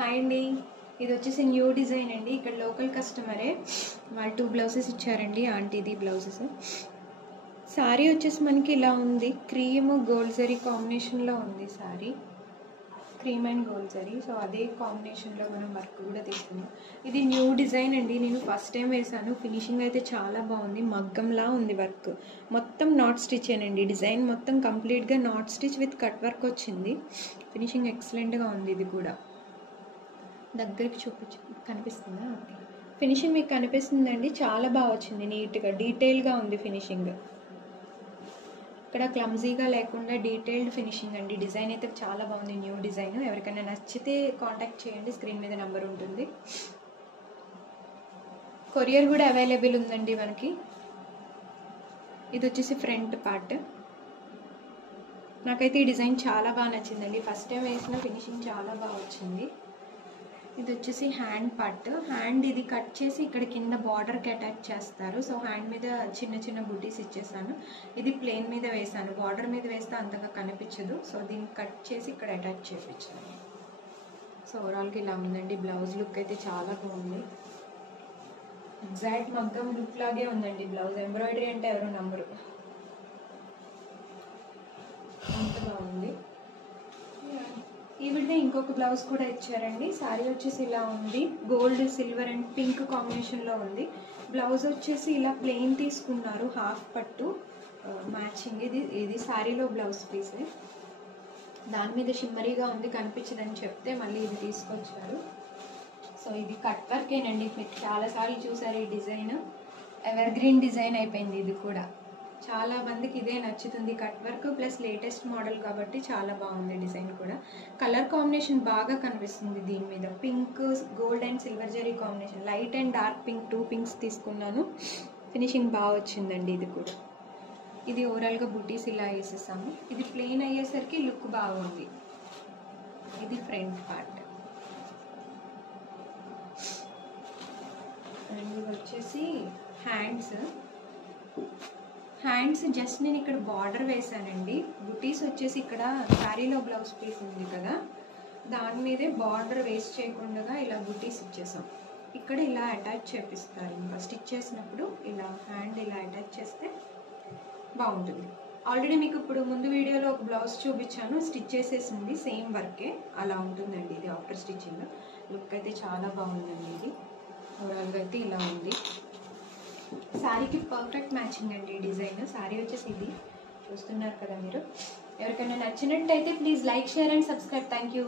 Hi అండి, ఇది వచ్చేసి న్యూ డిజైన్ అండి. ఇక్కడ లోకల్ కస్టమరే వాళ్ళు 2 బ్లౌజెస్ ఇచ్చారండి. ఆంటీది బ్లౌజెస్. సారీ వచ్చేసి మనకి ఇలా ఉంది, క్రీమ్ గోల్డ్ జరీ కాంబినేషన్లో ఉంది sorry. Cream and gold zari, so అదే కాంబినేషన్లో మనం వర్క్ కూడా తీసుకున్నాం. ఇది న్యూ డిజైన్ అండి, నేను ఫస్ట్ టైం వేసాను. ఫినిషింగ్ అయితే చాలా బాగుంది, మగ్గంలా ఉంది వర్క్. మొత్తం నాట్ స్టిచ్ ఏనండి, డిజైన్ మొత్తం కంప్లీట్గా not stitch with cut work వచ్చింది. ఫినిషింగ్ ఎక్సలెంట్గా ఉంది. ఇది కూడా దగ్గరికి కనిపిస్తుందా? ఓకే, ఫినిషింగ్ మీకు కనిపిస్తుందండి, చాలా బాగా వచ్చింది. నీట్గా డీటెయిల్గా ఉంది ఫినిషింగ్. ఇక్కడ క్లమ్జీగా లేకుండా డీటెయిల్డ్ ఫినిషింగ్ అండి. డిజైన్ అయితే చాలా బాగుంది, న్యూ డిజైన్. ఎవరికైనా నచ్చితే కాంటాక్ట్ చేయండి, స్క్రీన్ మీద నెంబర్ ఉంటుంది. కొరియర్ కూడా అవైలబుల్ ఉందండి మనకి. ఇది వచ్చేసి ఫ్రంట్ పార్ట్. నాకైతే ఈ డిజైన్ చాలా బాగా నచ్చిందండి, ఫస్ట్ టైం వేసిన ఫినిషింగ్ చాలా బాగా వచ్చింది. ఇది వచ్చేసి హ్యాండ్ పార్ట్. హ్యాండ్ ఇది కట్ చేసి ఇక్కడ కింద బార్డర్కి అటాచ్ చేస్తారు. సో హ్యాండ్ మీద చిన్న చిన్న బుటీస్ ఇచ్చేసాను. ఇది ప్లెయిన్ మీద వేసాను, బార్డర్ మీద వేస్తే అంతగా కనిపించదు. సో దీన్ని కట్ చేసి ఇక్కడ అటాచ్ చేయించాను. సో ఓవరాల్గా ఇలా ఉందండి. బ్లౌజ్ లుక్ అయితే చాలా బాగుంది, ఎగ్జాక్ట్ మగ్గం లుక్ లాగే ఉందండి బ్లౌజ్. ఎంబ్రాయిడరీ అంటే ఎవరు నమ్మరు, అంత బాగుంది. ఈ విధంగా ఇంకొక బ్లౌజ్ కూడా ఇచ్చారండి. శారీ వచ్చేసి ఇలా ఉంది, గోల్డ్ సిల్వర్ అండ్ పింక్ కాంబినేషన్లో ఉంది. బ్లౌజ్ వచ్చేసి ఇలా ప్లెయిన్ తీసుకున్నారు, హాఫ్ పట్టు మ్యాచింగ్. ఇది శారీలో బ్లౌజ్ పీసే, దాని మీద షిమ్మరీగా ఉంది, కనిపించదని చెప్తే మళ్ళీ ఇది తీసుకొచ్చారు. సో ఇది కట్ వర్కేనండి, మీరు చాలాసార్లు చూసారు ఈ డిజైన్. ఎవర్ గ్రీన్ డిజైన్ అయిపోయింది. ఇది కూడా చాలా మందికి ఇదే నచ్చుతుంది, cut work plus latest model కాబట్టి చాలా బాగుంది డిజైన్ కూడా. కలర్ కాంబినేషన్ బాగా కనిపిస్తుంది దీని మీద. Pink, gold and silver zari combination, light and dark pink, 2 pinks తీసుకున్నాను. ఫినిషింగ్ బాగా వచ్చిందండి. ఇది కూడా, ఇది ఓవరాల్గా బుటీస్ ఇలా వేసేసాము. ఇది ప్లెయిన్ అయ్యేసరికి లుక్ బాగుంది. ఇది ఫ్రంట్ పార్ట్. అండ్ ఇది వచ్చేసి హ్యాండ్స్ జస్ట్ నేను ఇక్కడ బార్డర్ వేసానండి. బుటీస్ వచ్చేసి ఇక్కడ శారీలో బ్లౌజ్ పీస్ ఉంది కదా, దాని మీదే బార్డర్ వేస్ట్ చేయకుండా ఇలా బుటీస్ ఇచ్చేసాం. ఇక్కడ ఇలా అటాచ్ చేపిస్తారు, ఇంకా స్టిచ్ చేసినప్పుడు ఇలా హ్యాండ్ ఇలా అటాచ్ చేస్తే బాగుంటుంది. ఆల్రెడీ మీకు ఇప్పుడు ముందు వీడియోలో ఒక బ్లౌజ్ చూపించాను, స్టిచ్ చేసేసింది, సేమ్ వర్కే, అలా ఉంటుందండి ఇది ఆఫ్టర్ స్టిచ్చింగ్. లుక్ అయితే చాలా బాగుందండి. ఇది ఓవరాల్గా అయితే ఇలా ఉంది. శారీకి పర్ఫెక్ట్ మ్యాచింగ్ అండి ఈ డిజైన్. శారీ వచ్చేసి ఇది చూస్తున్నారు కదా మీరు. ఎవరికైనా నచ్చినట్టయితే please like, share and subscribe. Thank you.